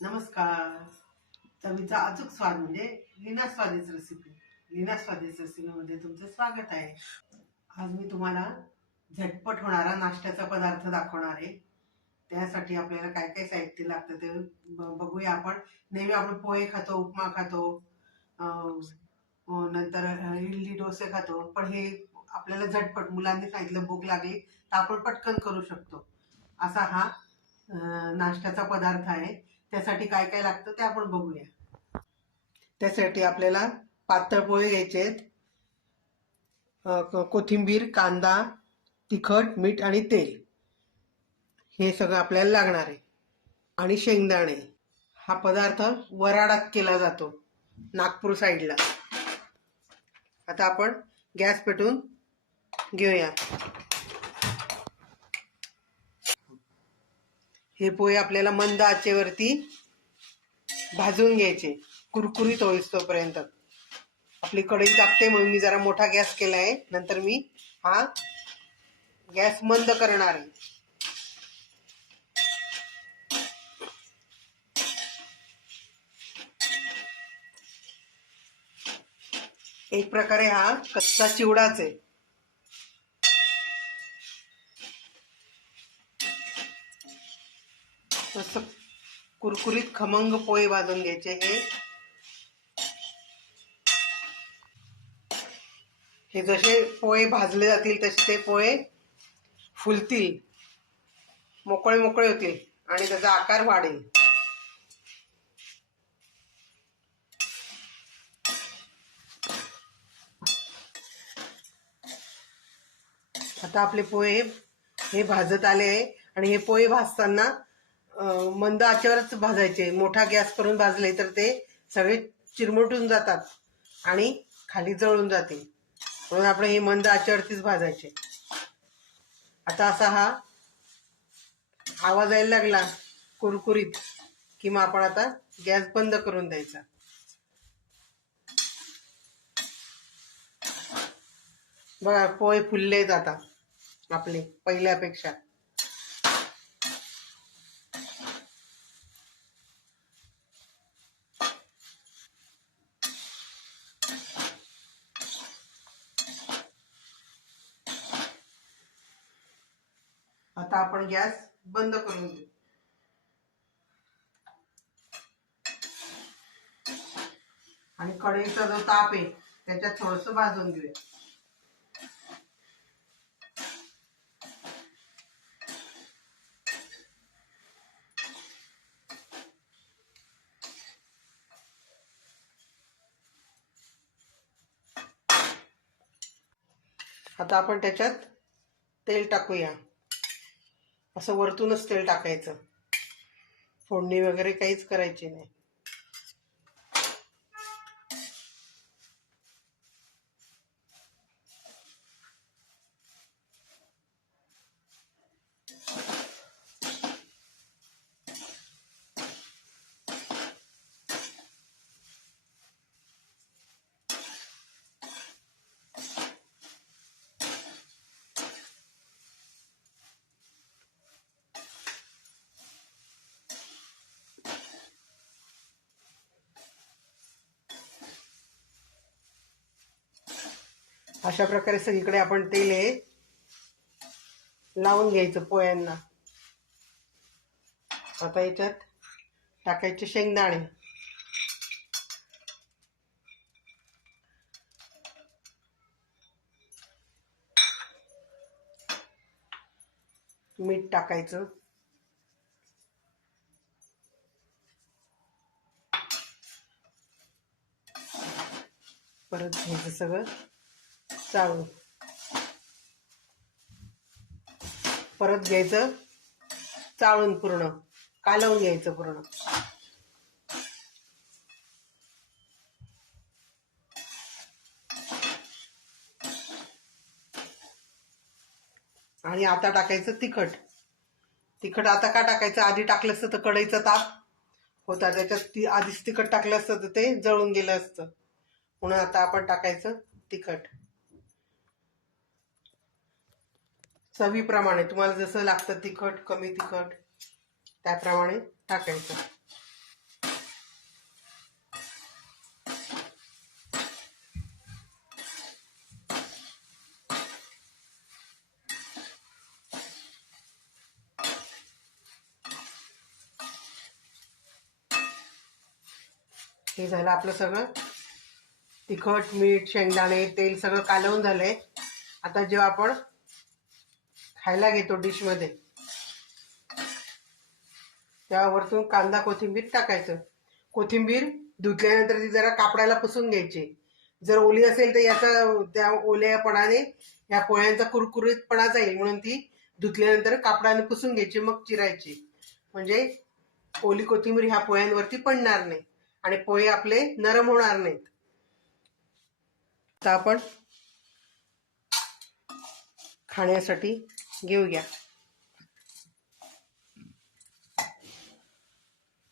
नमस्कार. चवीचा अचूक स्वाद म्हणजे लीना स्वादिष्ट रेसिपी. लीना स्वादिष्ट रेसिपीमध्ये तुमचं स्वागत आहे. आज मी तुम्हाला झटपट होणारा नाश्त्याचा पदार्थ दाखवणार आहे. त्यासाठी आपल्याला काय काय साहित्य लागतं ते बघूया आपण. नेहमी आपण पोहे खातो, उपमा खातो, नंतर इडली डोसे खातो, पण हे आपल्याला झटपट मुलांनी सांगितलं भूक लागली तर आपण पटकन करू शकतो असा हा नाश्त्याचा पदार्थ आहे. त्यासाठी काय काय लागतं ते आपण बघूया. त्यासाठी आपल्याला पातळ पोहे घ्यायचे आहेत, कोथिंबीर, कांदा, तिखट, मीठ आणि तेल हे सगळं आपल्याला लागणार आहे. आणि शेंगदाणे. हा पदार्थ वराडात केला जातो नागपूर साईडला. आता आपण गॅस पेटवून घेऊया. हे पोहे आपल्याला मंद आचेवरती भाजून घ्यायचे कुरकुरीत होईस्तोपर्यंत. आपली कढई तापते म्हणून मी जरा मोठा गॅस केला आहे. नंतर मी हा गॅस मंद करणार आहे. एक प्रकारे हा कच्चा चिवडाच आहे. असं कुरकुरीत खमंग पोहे भाजून घ्यायचे. हे जसे पोहे भाजले जातील तसे ते पोहे फुलतील, मोकळे मोकळे होतील आणि त्याचा आकार वाढेल. आता आपले पोहे हे भाजत आले आहे आणि हे पोहे भाजताना मंद आचेवरच भाजायचे. मोठा गॅस करून भाजले तर ते सगळे चिरमटून जातात आणि खाली जळून जातील, म्हणून आपण हे मंद आचेवरतीच भाजायचे. आता असा हा आवाज यायला लागला कुरकुरीत की मग आपण आता गॅस बंद करून द्यायचा. बघा पोहे फुललेत आता आपले पहिल्यापेक्षा. आता आपण गॅस बंद करून घेऊ आणि कढईचा जो ताप आहे त्याच्यात थोडंसं भाजून घेऊया. आता आपण त्याच्यात तेल टाकूया. असं वरतूनच तेल टाकायचं, फोडणी वगैरे काहीच करायची नाही. अशा प्रकारे सगळीकडे आपण तेल हे लावून घ्यायचं पोह्यांना. आता याच्यात टाकायचे शेंगदाणे, मीठ टाकायचं, परत घ्यायचं सगळं चाळून, परत घ्यायचं चाळून, पूर्ण कालवून घ्यायचं पूर्ण. आणि आता टाकायचं तिखट. तिखट आता का टाकायचं, आधी टाकलं असतं तर कढईचा ताप होता, त्याच्यात आधीच तिखट टाकलं असतं तर ते जळून गेलं असतं, म्हणून आता आपण टाकायचं तिखट चवीप्रमाणे. तुम्हाला जसं लागतं तिखट, कमी तिखट त्याप्रमाणे टाकायचं. हे झालं आपलं सगळं तिखट, मीठ, शेंगदाणे, तेल सगळं कालवून झालंय. आता जेव्हा आपण खायला घेतो डिश मध्ये तेव्हा वरतून कांदा, कोथिंबीर टाकायचं. कोथिंबीर धुतल्यानंतर ती जरा कापडाला पुसून घ्यायची. जर ओली असेल तर याचा त्या ओल्यापणाने या पोह्यांचा कुरकुरीतपणा जाईल, म्हणून ती धुतल्यानंतर कापडाने पुसून घ्यायची, मग चिरायची. म्हणजे ओली कोथिंबीर ह्या पोह्यांवरती पडणार नाही आणि पोहे आपले नरम होणार नाहीत. आता आपण खाण्यासाठी घेऊया.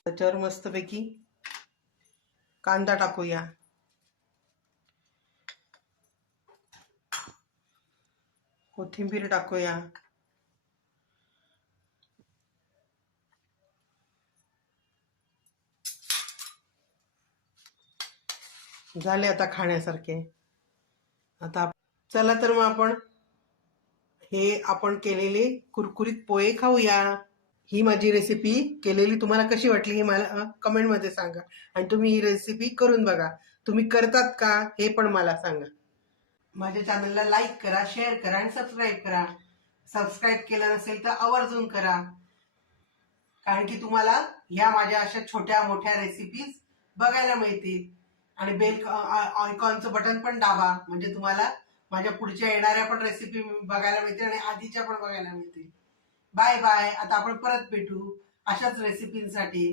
त्याच्यावर मस्तपैकी कांदा टाकूया, कोथिंबीर टाकूया, झाले आता खाण्यासारखे. आता चला तर मग आपण केलेले कुरकुरीत पोहे खाऊया. ही माझी रेसिपी केलेली तुम्हाला कशी वाटली हे मला कमेंटमध्ये सांगा. आणि तुम्ही ही रेसिपी करून बघा. तुम्ही करतात का हे पण मला सांगा. माझ्या चॅनलला लाईक करा, शेअर करा आणि सबस्क्राईब करा. सबस्क्राईब केलं नसेल तर आवर्जून करा, कारण की तुम्हाला ह्या माझ्या अशा छोट्या मोठ्या रेसिपीज बघायला मिळतील. आणि बेल आयकॉनचं बटन पण दाबा, म्हणजे तुम्हाला माझ्या पुढच्या येणाऱ्या पण रेसिपी बघायला मिळतील आणि आधीच्या पण बघायला मिळतील. Bye bye. आता आपण परत भेटू अशाच रेसिपींसाठी.